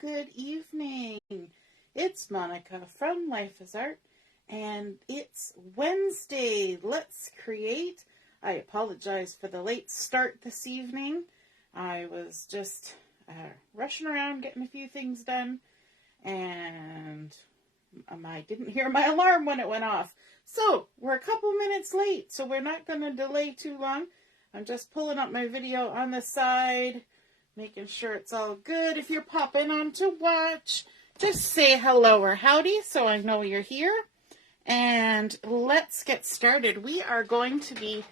good evening. It's Monica from Life is Art, and it's Wednesday. Let's create. I apologize for the late start this evening. I was just rushing around getting a few things done, and I didn't hear my alarm when it went off. So we're a couple minutes late, so we're not going to delay too long. I'm just pulling up my video on the side, making sure it's all good. If you're popping on to watch, just say hello or howdy so I know you're here. And let's get started. We are going to be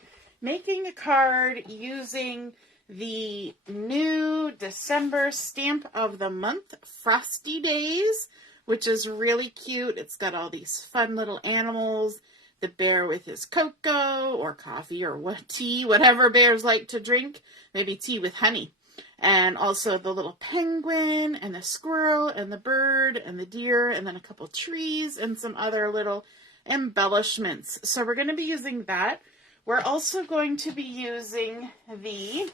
making a card using the new December stamp of the month, Frosty Days, which is really cute. It's got all these fun little animals. The bear with his cocoa or coffee or tea, whatever bears like to drink. Maybe tea with honey. And also the little penguin and the squirrel and the bird and the deer and then a couple trees and some other little embellishments. So we're going to be using that. We're also going to be using the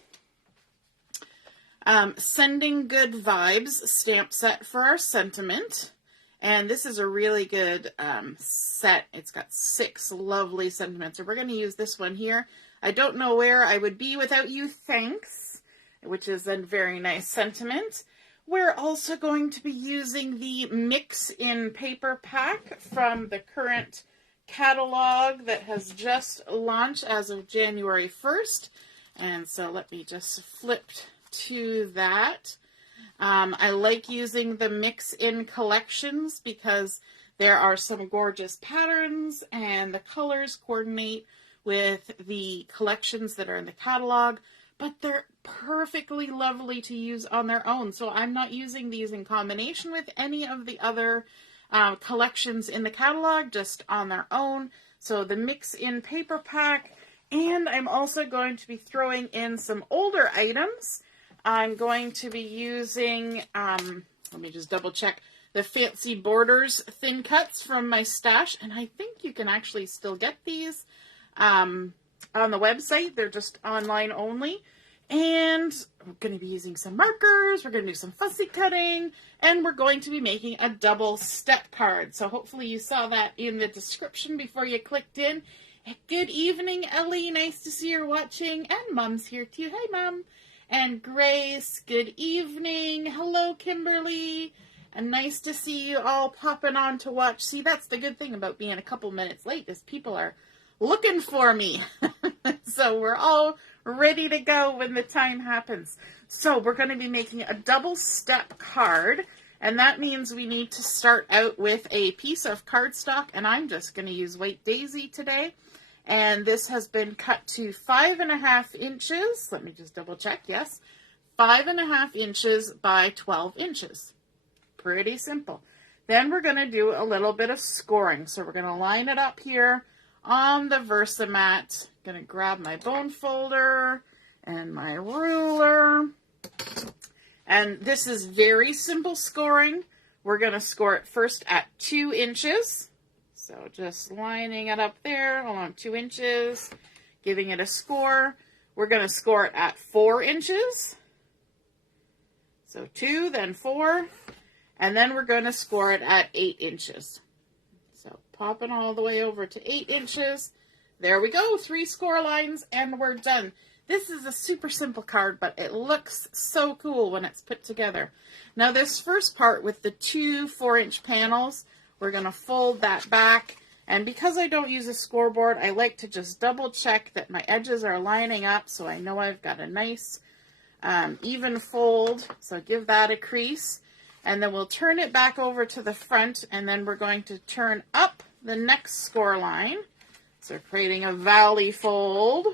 Sending Good Vibes stamp set for our sentiment. And this is a really good set. It's got 6 lovely sentiments. So we're going to use this one here. I don't know where I would be without you, thanks, which is a very nice sentiment. We're also going to be using the Mix in Paper Pack from the current catalog that has just launched as of January 1st. And so let me just flip to that. I like using the mix-in collections because there are some gorgeous patterns and the colors coordinate with the collections that are in the catalog, but they're perfectly lovely to use on their own. So I'm not using these in combination with any of the other collections in the catalog, just on their own. So the mix-in paper pack, and I'm also going to be throwing in some older items. I'm going to be using, let me just double check, the Fancy Borders thin cuts from my stash. And I think you can actually still get these on the website. They're just online only. And we're going to be using some markers. We're going to do some fussy cutting. And we're going to be making a double step card. So hopefully you saw that in the description before you clicked in. Good evening, Ellie. Nice to see you're watching. And Mom's here too. Hi, Mom. And Grace, good evening. Hello, Kimberly. And nice to see you all popping on to watch. See, that's the good thing about being a couple minutes late is people are looking for me. So we're all ready to go when the time happens. So we're going to be making a double step card. And that means we need to start out with a piece of cardstock. And I'm just going to use White Daisy today. And this has been cut to 5.5 inches. Let me just double check. Yes, 5.5 inches by 12 inches. Pretty simple. Then we're going to do a little bit of scoring. So we're going to line it up here on the Versamat. Going to grab my bone folder and my ruler. And this is very simple scoring. We're going to score it first at 2 inches. So just lining it up there along 2 inches, giving it a score. We're going to score it at 4 inches. So 2, then 4. And then we're going to score it at 8 inches. So popping all the way over to 8 inches. There we go. 3 score lines and we're done. This is a super simple card, but it looks so cool when it's put together. Now this first part with the 2 4-inch panels, we're going to fold that back, and because I don't use a scoreboard, I like to just double check that my edges are lining up so I know I've got a nice even fold. So give that a crease, and then we'll turn it back over to the front, and then we're going to turn up the next score line. So creating a valley fold,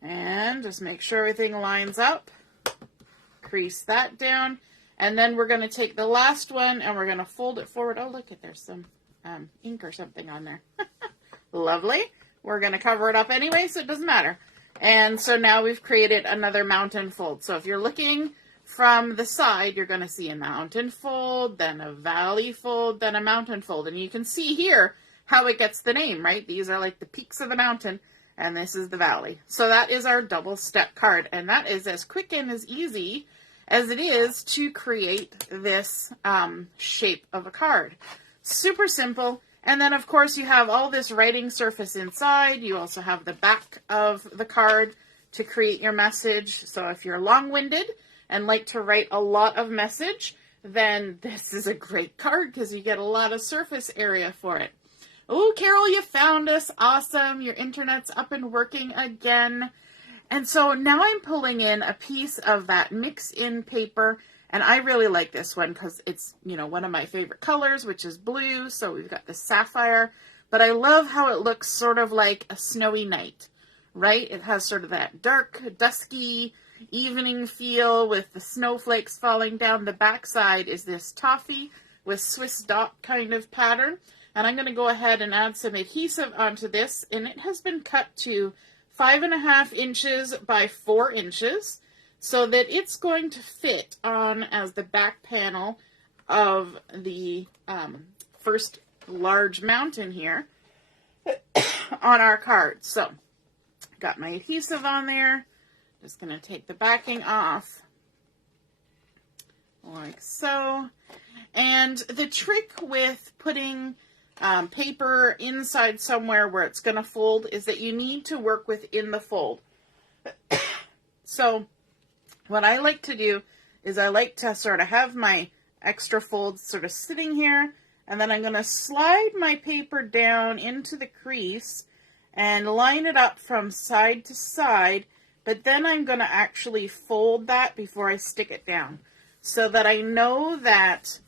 and just make sure everything lines up. Crease that down. And then we're going to take the last one and we're going to fold it forward. Oh, look, there's some ink or something on there. Lovely. We're going to cover it up anyway, so it doesn't matter. And so now we've created another mountain fold. So if you're looking from the side, you're going to see a mountain fold, then a valley fold, then a mountain fold. And you can see here how it gets the name, right? These are like the peaks of the mountain, and this is the valley. So that is our double step card. And that is as quick and as easy as it is to create this shape of a card. Super simple. And then, of course, you have all this writing surface inside. You also have the back of the card to create your message. So if you're long-winded and like to write a lot of message, then this is a great card because you get a lot of surface area for it. Oh, Carol, you found us. Awesome. Your internet's up and working again. And so now I'm pulling in a piece of that mix-in paper, and I really like this one because it's, you know, one of my favorite colors, which is blue. So we've got the Sapphire, but I love how it looks sort of like a snowy night, right? It has sort of that dark, dusky evening feel with the snowflakes falling down. The backside is this toffee with Swiss dot kind of pattern. And I'm going to go ahead and add some adhesive onto this, and it has been cut to 5.5 inches by 4 inches so that it's going to fit on as the back panel of the first large mountain here on our card. So, got my adhesive on there. Just going to take the backing off like so. And the trick with putting paper inside somewhere where it's going to fold is that you need to work within the fold. So what I like to do is I like to sort of have my extra folds sort of sitting here, and then I'm going to slide my paper down into the crease and line it up from side to side, but then I'm going to actually fold that before I stick it down so that I know that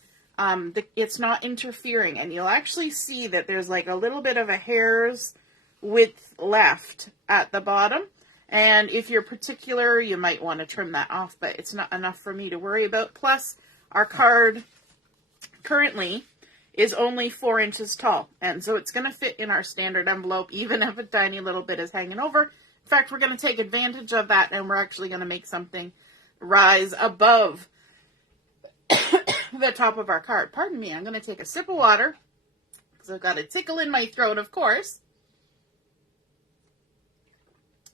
it's not interfering, and you'll actually see that there's like a little bit of a hair's width left at the bottom, and if you're particular, you might want to trim that off, but it's not enough for me to worry about. Plus, our card currently is only 4 inches tall, and so it's going to fit in our standard envelope, even if a tiny little bit is hanging over. In fact, we're going to take advantage of that, and we're actually going to make something rise above the top of our card. Pardon me, I'm going to take a sip of water because I've got a tickle in my throat, of course.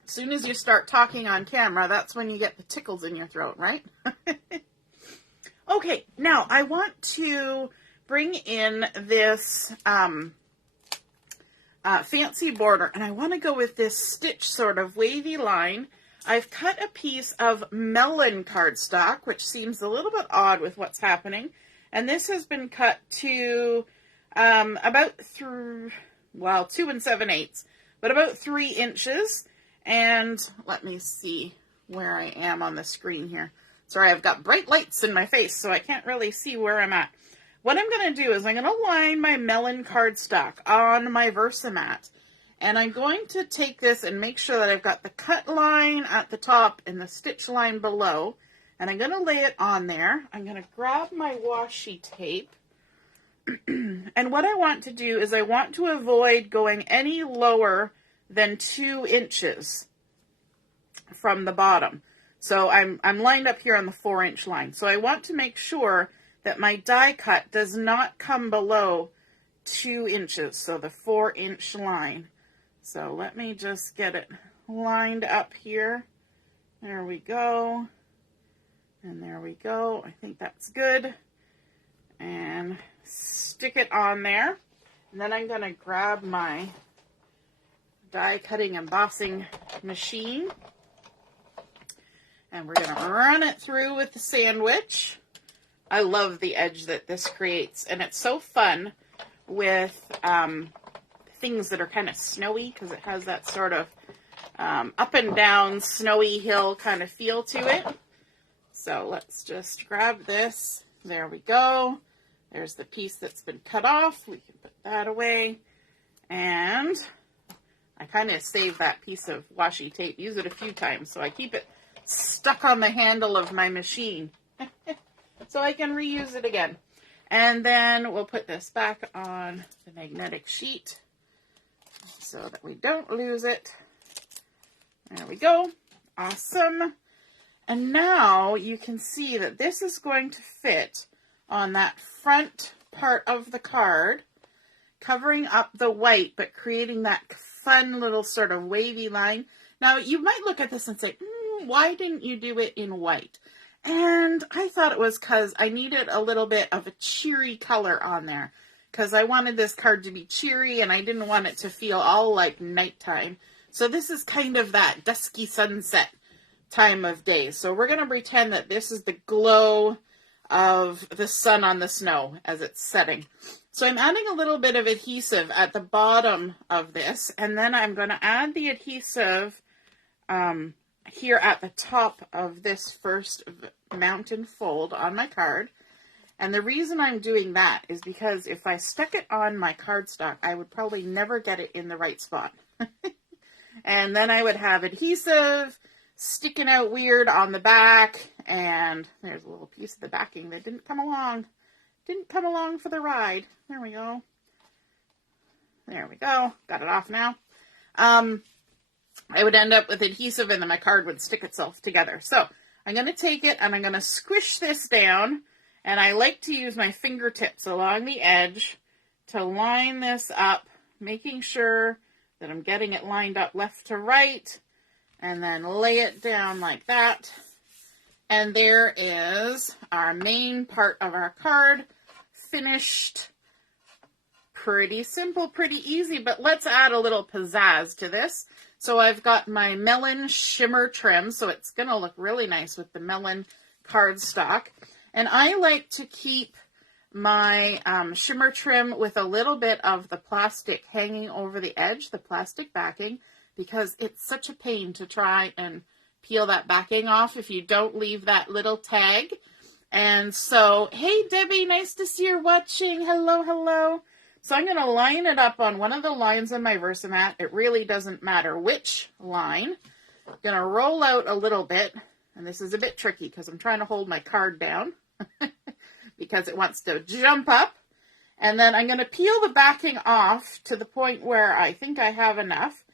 As soon as you start talking on camera, that's when you get the tickles in your throat, right? Okay, now I want to bring in this fancy border, and I want to go with this stitch sort of wavy line. I've cut a piece of Melon cardstock, which seems a little bit odd with what's happening. And this has been cut to about 2 7/8, but about 3 inches. And let me see where I am on the screen here. Sorry, I've got bright lights in my face, so I can't really see where I'm at. What I'm going to do is I'm going to line my Melon cardstock on my Versamat. And I'm going to take this and make sure that I've got the cut line at the top and the stitch line below. And I'm going to lay it on there. I'm going to grab my washi tape. And what I want to do is I want to avoid going any lower than 2 inches from the bottom. So I'm lined up here on the 4-inch line. So I want to make sure that my die cut does not come below 2 inches. So the 4-inch line. So let me just get it lined up here. There we go. And there we go. I think that's good. And stick it on there. And then I'm going to grab my die cutting embossing machine. And we're going to run it through with the sandwich. I love the edge that this creates. And it's so fun with things that are kind of snowy because it has that sort of up and down snowy hill kind of feel to it. So let's just grab this. There we go. There's the piece that's been cut off. We can put that away. And I kind of save that piece of washi tape. Use it a few times so I keep it stuck on the handle of my machine. So I can reuse it again. And then we'll put this back on the magnetic sheet so that we don't lose it. There we go. Awesome. And now you can see that this is going to fit on that front part of the card, covering up the white, but creating that fun little sort of wavy line. Now, you might look at this and say, why didn't you do it in white? And I thought it was because I needed a little bit of a cheery color on there, because I wanted this card to be cheery and I didn't want it to feel all like nighttime. So this is kind of that dusky sunset time of day. So we're going to pretend that this is the glow of the sun on the snow as it's setting. So I'm adding a little bit of adhesive at the bottom of this, and then I'm going to add the adhesive here at the top of this first mountain fold on my card. And the reason I'm doing that is because if I stuck it on my cardstock, I would probably never get it in the right spot. And then I would have adhesive sticking out weird on the back, and there's a little piece of the backing that didn't come along. Didn't come along for the ride. There we go. There we go. Got it off now. I would end up with adhesive and then my card would stick itself together. So I'm going to take it and I'm going to squish this down, and I like to use my fingertips along the edge to line this up, making sure that I'm getting it lined up left to right, and then lay it down like that. And there is our main part of our card finished. Pretty simple, pretty easy, but let's add a little pizzazz to this. So I've got my Melon shimmer trim, so it's going to look really nice with the Melon cardstock. And I like to keep my shimmer trim with a little bit of the plastic hanging over the edge, the plastic backing, because it's such a pain to try and peel that backing off if you don't leave that little tag. And so, hey Debbie, nice to see you're watching. Hello, hello. So I'm going to line it up on one of the lines on my Versamat. It really doesn't matter which line. I'm going to roll out a little bit, and this is a bit tricky because I'm trying to hold my card down because it wants to jump up. And then I'm going to peel the backing off to the point where I think I have enough.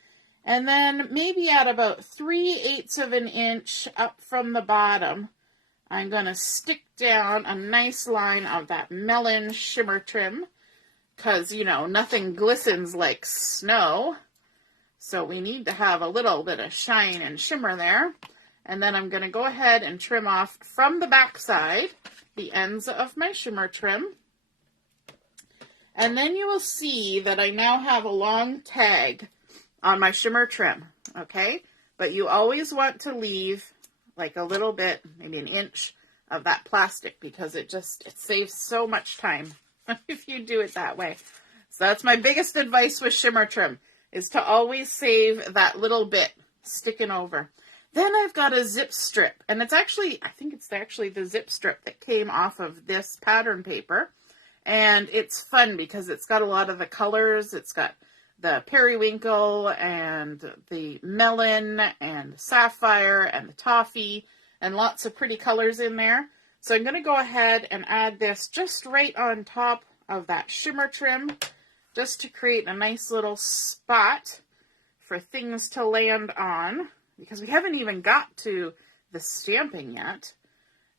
And then maybe at about 3/8 of an inch up from the bottom, I'm going to stick down a nice line of that Melon shimmer trim. Because, you know, nothing glistens like snow. So we need to have a little bit of shine and shimmer there. And then I'm going to go ahead and trim off from the back side the ends of my shimmer trim. And then you will see that I now have a long tag on my shimmer trim. Okay? But you always want to leave like a little bit, maybe an inch of that plastic, because it saves so much time if you do it that way. So that's my biggest advice with shimmer trim, is to always save that little bit sticking over. Then I've got a zip strip, and it's actually, I think it's actually the zip strip that came off of this pattern paper. And it's fun because it's got a lot of the colors. It's got the periwinkle and the melon and the sapphire and the toffee and lots of pretty colors in there. So I'm going to go ahead and add this just right on top of that shimmer trim, just to create a nice little spot for things to land on, because we haven't even got to the stamping yet.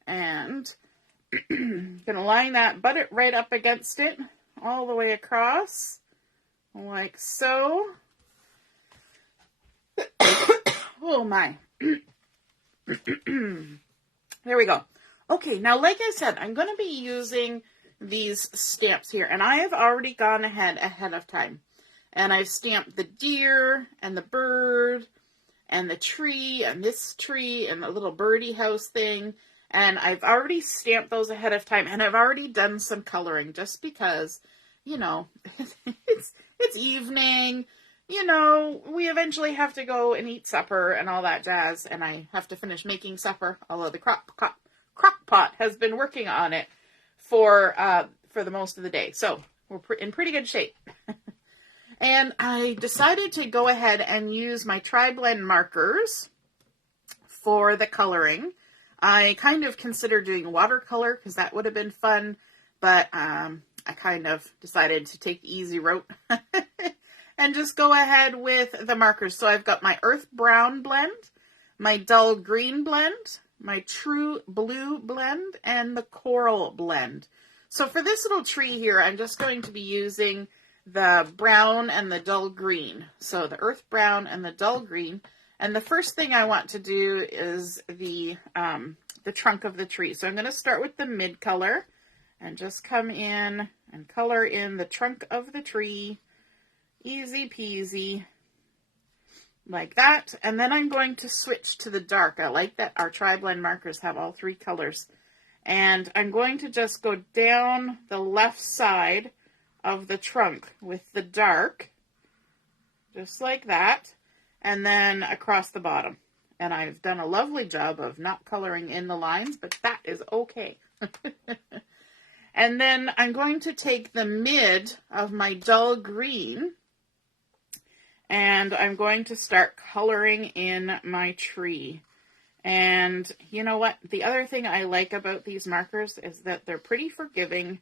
And I'm going to line that, butt it right up against it all the way across, like so. Oh my. There we go. Okay, now like I said, I'm going to be using these stamps here, and I have already gone ahead of time. And I've stamped the deer and the bird and the tree and this tree and the little birdie house thing. And I've already stamped those ahead of time, and I've already done some coloring just because, you know, it's evening. You know, we eventually have to go and eat supper and all that jazz, and I have to finish making supper, although the crock pot has been working on it for the most of the day. So we're in pretty good shape. And I decided to go ahead and use my tri-blend markers for the coloring. I kind of considered doing watercolor because that would have been fun, but I kind of decided to take the easy route and just go ahead with the markers. So I've got my earth brown blend, my dull green blend, my true blue blend, and the coral blend. So for this little tree here, I'm just going to be using the brown and the dull green. So the earth brown and the dull green. And the first thing I want to do is the the trunk of the tree. So I'm going to start with the mid color and just come in and color in the trunk of the tree. Easy peasy. Like that. And then I'm going to switch to the dark. I like that our tri-blend markers have all three colors. And I'm going to just go down the left side of the trunk with the dark. Just like that. And then across the bottom. And I've done a lovely job of not coloring in the lines, but that is okay. And then I'm going to take the mid of my dull green and I'm going to start coloring in my tree. And you know what? The other thing I like about these markers is that they're pretty forgiving.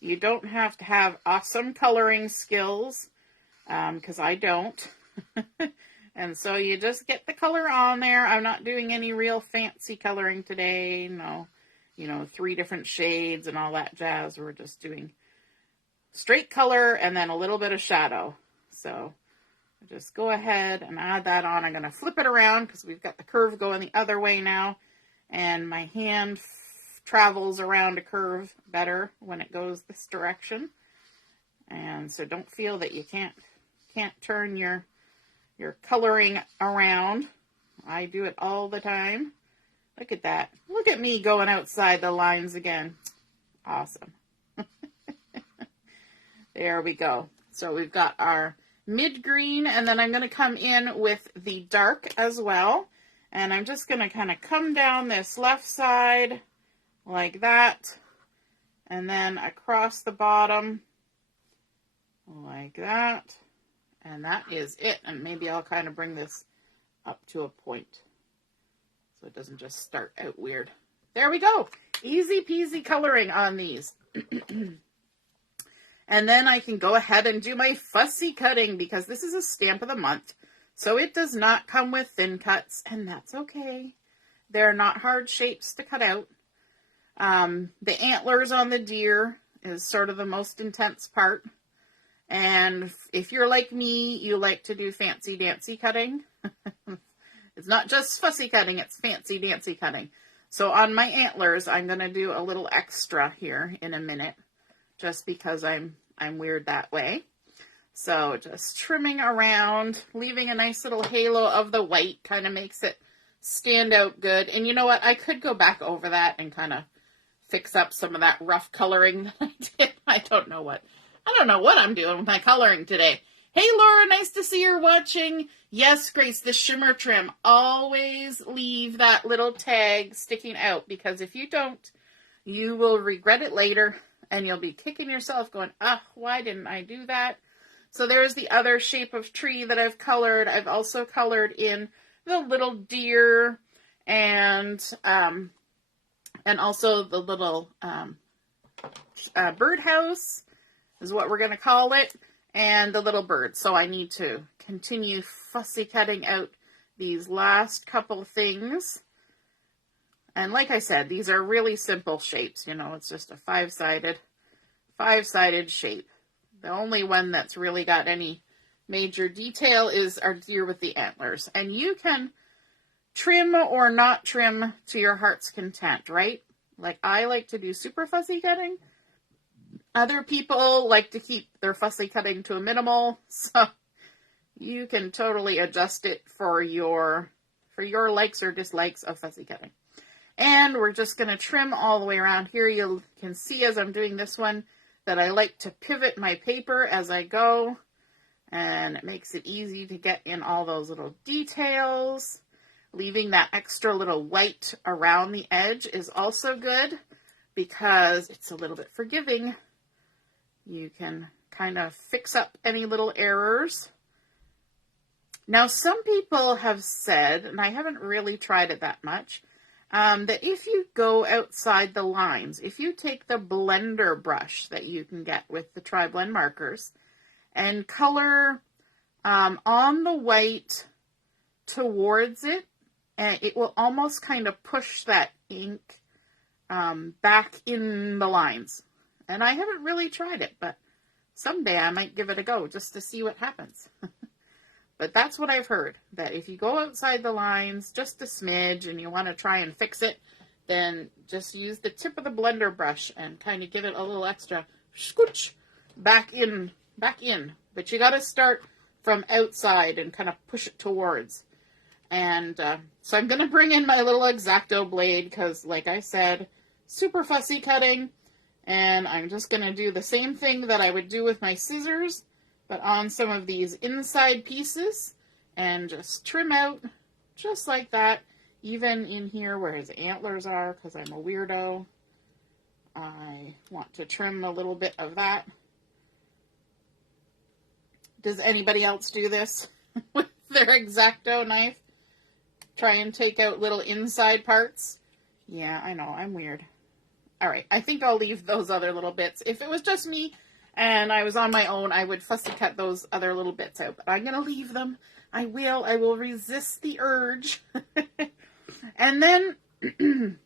You don't have to have awesome coloring skills, because I don't. And so you just get the color on there. I'm not doing any real fancy coloring today. No, 3 different shades and all that jazz. We're just doing straight color and then a little bit of shadow. So just go ahead and add that on. I'm going to flip it around because we've got the curve going the other way now. And my hand travels around a curve better when it goes this direction. And so don't feel that you can't turn your coloring around. I do it all the time. Look at that. Look at me going outside the lines again. Awesome. There we go. So we've got our mid green, and then I'm going to come in with the dark as well. And I'm just going to kind of come down this left side like that. And then across the bottom like that. And that is it. And maybe I'll kind of bring this up to a point so it doesn't just start out weird. There we go. Easy peasy coloring on these. And then I can go ahead and do my fussy cutting because this is a stamp of the month. So it does not come with thin cuts, and that's okay. They're not hard shapes to cut out. The antlers on the deer is sort of the most intense part. And if you're like me, you like to do fancy dancy cutting. It's not just fussy cutting, it's fancy dancy cutting. So on my antlers, I'm going to do a little extra here in a minute, just because I'm weird that way. So just trimming around, leaving a nice little halo of the white, kind of makes it stand out good. And you know what? I could go back over that and kind of fix up some of that rough coloring that I did. I don't know what I'm doing with my coloring today. Hey, Laura, nice to see you're watching. Yes, Grace, the shimmer trim. Always leave that little tag sticking out, because if you don't, you will regret it later, and you'll be kicking yourself going, why didn't I do that? So there's the other shape of tree that I've colored. I've also colored in the little deer and also the little birdhouse is what we're going to call it, and the little bird. So I need to continue fussy cutting out these last couple things. And like I said, these are really simple shapes. It's just a five-sided shape. The only one that's really got any major detail is our deer with the antlers. And you can trim or not trim to your heart's content, right? Like I like to do super fussy cutting. Other people like to keep their fussy cutting to a minimal. So you can totally adjust it for your likes or dislikes of fussy cutting. And we're just going to trim all the way around here. You can see as I'm doing this one that I like to pivot my paper as I go. And it makes it easy to get in all those little details. Leaving that extra little white around the edge is also good because it's a little bit forgiving. You can kind of fix up any little errors. Now, some people have said, and I haven't really tried it that much, that if you go outside the lines, if you take the blender brush that you can get with the tri-blend markers and color on the white towards it, and it will almost kind of push that ink back in the lines. And I haven't really tried it, but someday I might give it a go just to see what happens. But that's what I've heard, that if you go outside the lines just a smidge and you want to try and fix it, then just use the tip of the blender brush and kind of give it a little extra scooch back in. But you got to start from outside and kind of push it towards. And so I'm going to bring in my little X-Acto blade because, like I said, super fussy cutting. And I'm just going to do the same thing that I would do with my scissors, but on some of these inside pieces, and just trim out just like that. Even in here where his antlers are, because I'm a weirdo, I want to trim a little bit of that. Does anybody else do this with their X-Acto knife? Try and take out little inside parts? Yeah, I know, I'm weird. All right, I think I'll leave those other little bits. If it was just me and I was on my own, I would fussy cut those other little bits out. But I'm going to leave them. I will resist the urge. And then,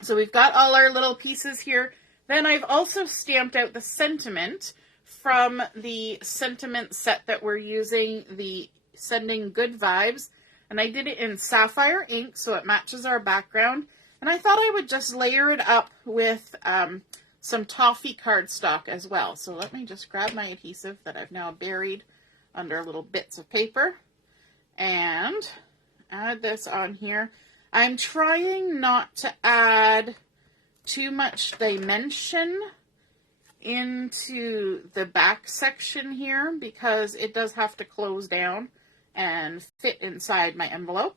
so we've got all our little pieces here. Then I've also stamped out the sentiment from the sentiment set that we're using, the Sending Good Vibes. And I did it in Sapphire ink, so it matches our background. And I thought I would just layer it up with some toffee cardstock as well. So let me just grab my adhesive that I've now buried under little bits of paper and add this on here. I'm trying not to add too much dimension into the back section here because it does have to close down and fit inside my envelope.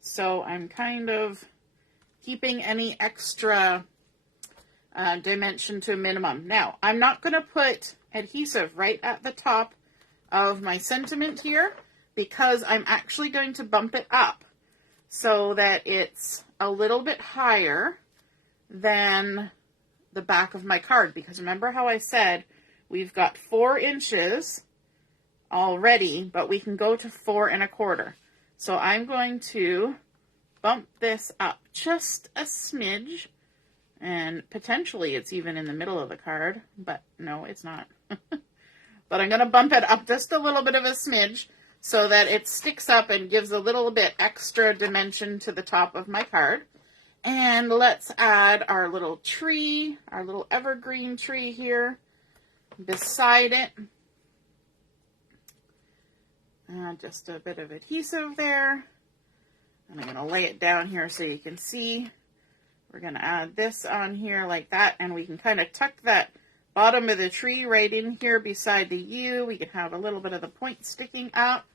So I'm kind of keeping any extra dimension to a minimum. Now, I'm not going to put adhesive right at the top of my sentiment here because I'm actually going to bump it up so that it's a little bit higher than the back of my card. Because remember how I said we've got 4 inches already, but we can go to 4 1/4. So I'm going to bump this up just a smidge, and potentially it's even in the middle of the card, but no, it's not. But I'm going to bump it up just a little bit of a smidge so that it sticks up and gives a little bit extra dimension to the top of my card. And let's add our little tree, our little evergreen tree here beside it. Just a bit of adhesive there. And I'm going to lay it down here so you can see. We're going to add this on here like that, and we can kind of tuck that bottom of the tree right in here beside the U. We can have a little bit of the point sticking up.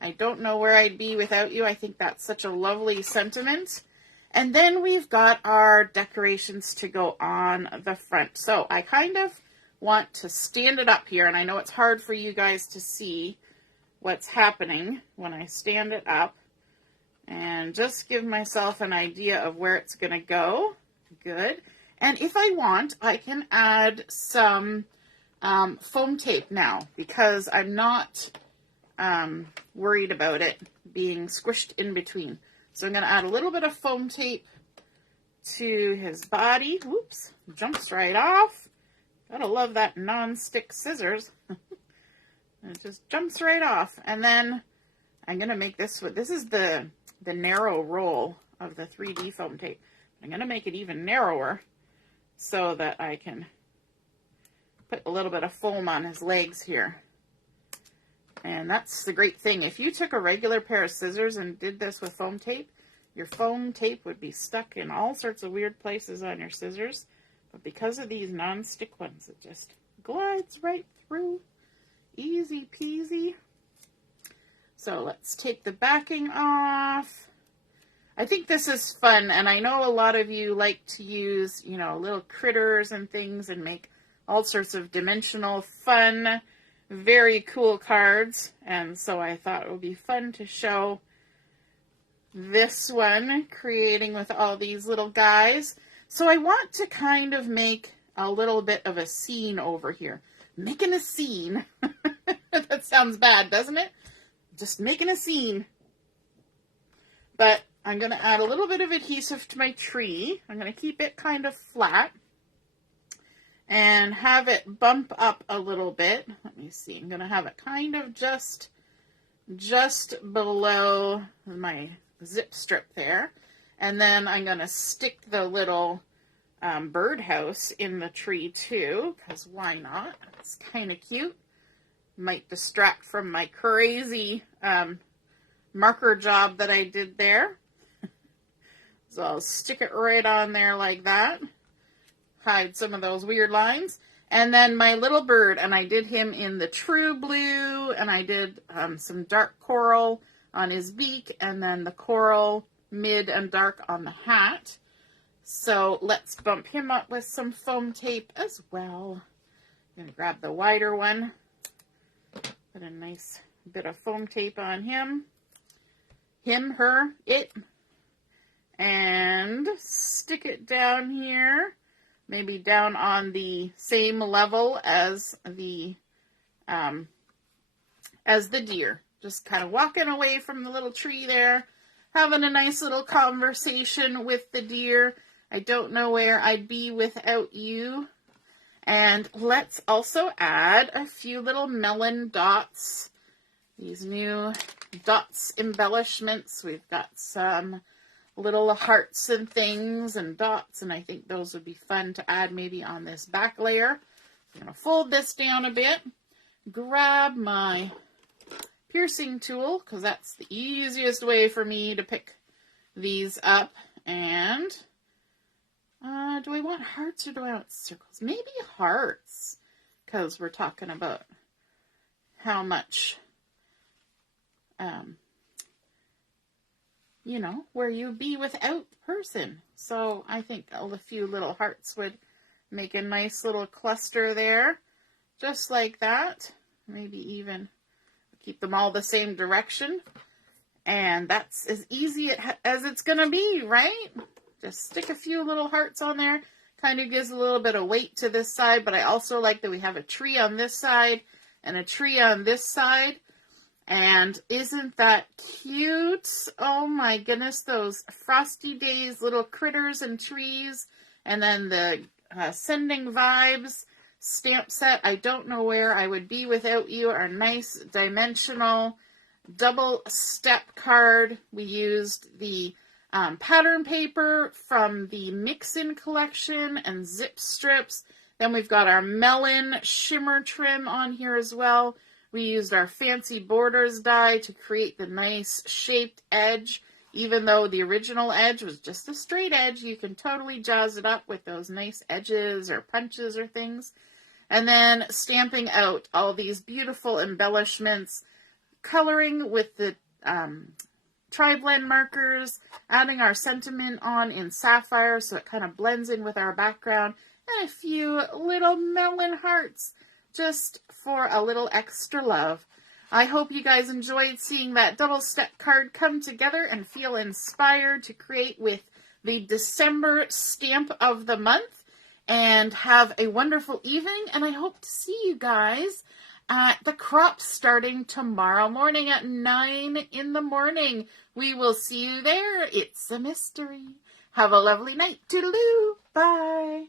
I don't know where I'd be without you. I think that's such a lovely sentiment. And then we've got our decorations to go on the front. So I kind of want to stand it up here, and I know it's hard for you guys to see what's happening when I stand it up. And just give myself an idea of where it's going to go. Good. And if I want, I can add some foam tape now because I'm not worried about it being squished in between. So I'm going to add a little bit of foam tape to his body. Whoops, jumps right off. Gotta love that non-stick scissors. It just jumps right off. And then I'm going to make this is the narrow roll of the 3D foam tape. I'm going to make it even narrower so that I can put a little bit of foam on his legs here. And that's the great thing. If you took a regular pair of scissors and did this with foam tape, your foam tape would be stuck in all sorts of weird places on your scissors. But because of these non-stick ones, it just glides right through. Easy peasy. So let's take the backing off. I think this is fun, and I know a lot of you like to use, little critters and things and make all sorts of dimensional, fun, very cool cards. And so I thought it would be fun to show this one, creating with all these little guys. So I want to kind of make a little bit of a scene over here. Making a scene. That sounds bad, doesn't it? Just making a scene. But I'm going to add a little bit of adhesive to my tree. I'm going to keep it kind of flat and have it bump up a little bit. Let me see. I'm going to have it kind of just below my zip strip there. And then I'm going to stick the little birdhouse in the tree too, because why not? It's kind of cute. Might distract from my crazy marker job that I did there. So I'll stick it right on there like that. Hide some of those weird lines. And then my little bird, and I did him in the true blue, and I did some dark coral on his beak, and then the coral mid and dark on the hat. So let's bump him up with some foam tape as well. I'm going to grab the wider one. Put a nice bit of foam tape on him. Him, her, it. And stick it down here. Maybe down on the same level as the deer. Just kind of walking away from the little tree there. Having a nice little conversation with the deer. I don't know where I'd be without you. And let's also add a few little melon dots. These new dots embellishments. We've got some little hearts and things and dots, and I think those would be fun to add maybe on this back layer. I'm going to fold this down a bit. Grab my piercing tool, because that's the easiest way for me to pick these up. And do I want hearts or do I want circles? Maybe hearts, because we're talking about how much, you know, where you'd be without the person. So I think a few little hearts would make a nice little cluster there, just like that. Maybe even keep them all the same direction. And that's as easy as it's going to be, right? Just stick a few little hearts on there. Kind of gives a little bit of weight to this side, but I also like that we have a tree on this side and a tree on this side. And isn't that cute? Oh my goodness, those Frosty Days little critters and trees. And then the Sending Vibes stamp set. I don't know where I would be without you. Our nice dimensional double step card. We used the pattern paper from the Mix-In collection and zip strips. Then we've got our Melon shimmer trim on here as well. We used our fancy borders die to create the nice shaped edge. Even though the original edge was just a straight edge, you can totally jazz it up with those nice edges or punches or things. And then stamping out all these beautiful embellishments, coloring with the tri-blend markers, adding our sentiment on in Sapphire so it kind of blends in with our background, and a few little melon hearts just for a little extra love. I hope you guys enjoyed seeing that double step card come together and feel inspired to create with the December stamp of the month. And have a wonderful evening, and I hope to see you guys at the crop starting tomorrow morning at 9 in the morning. We will see you there. It's a mystery. Have a lovely night. Toodaloo. Bye.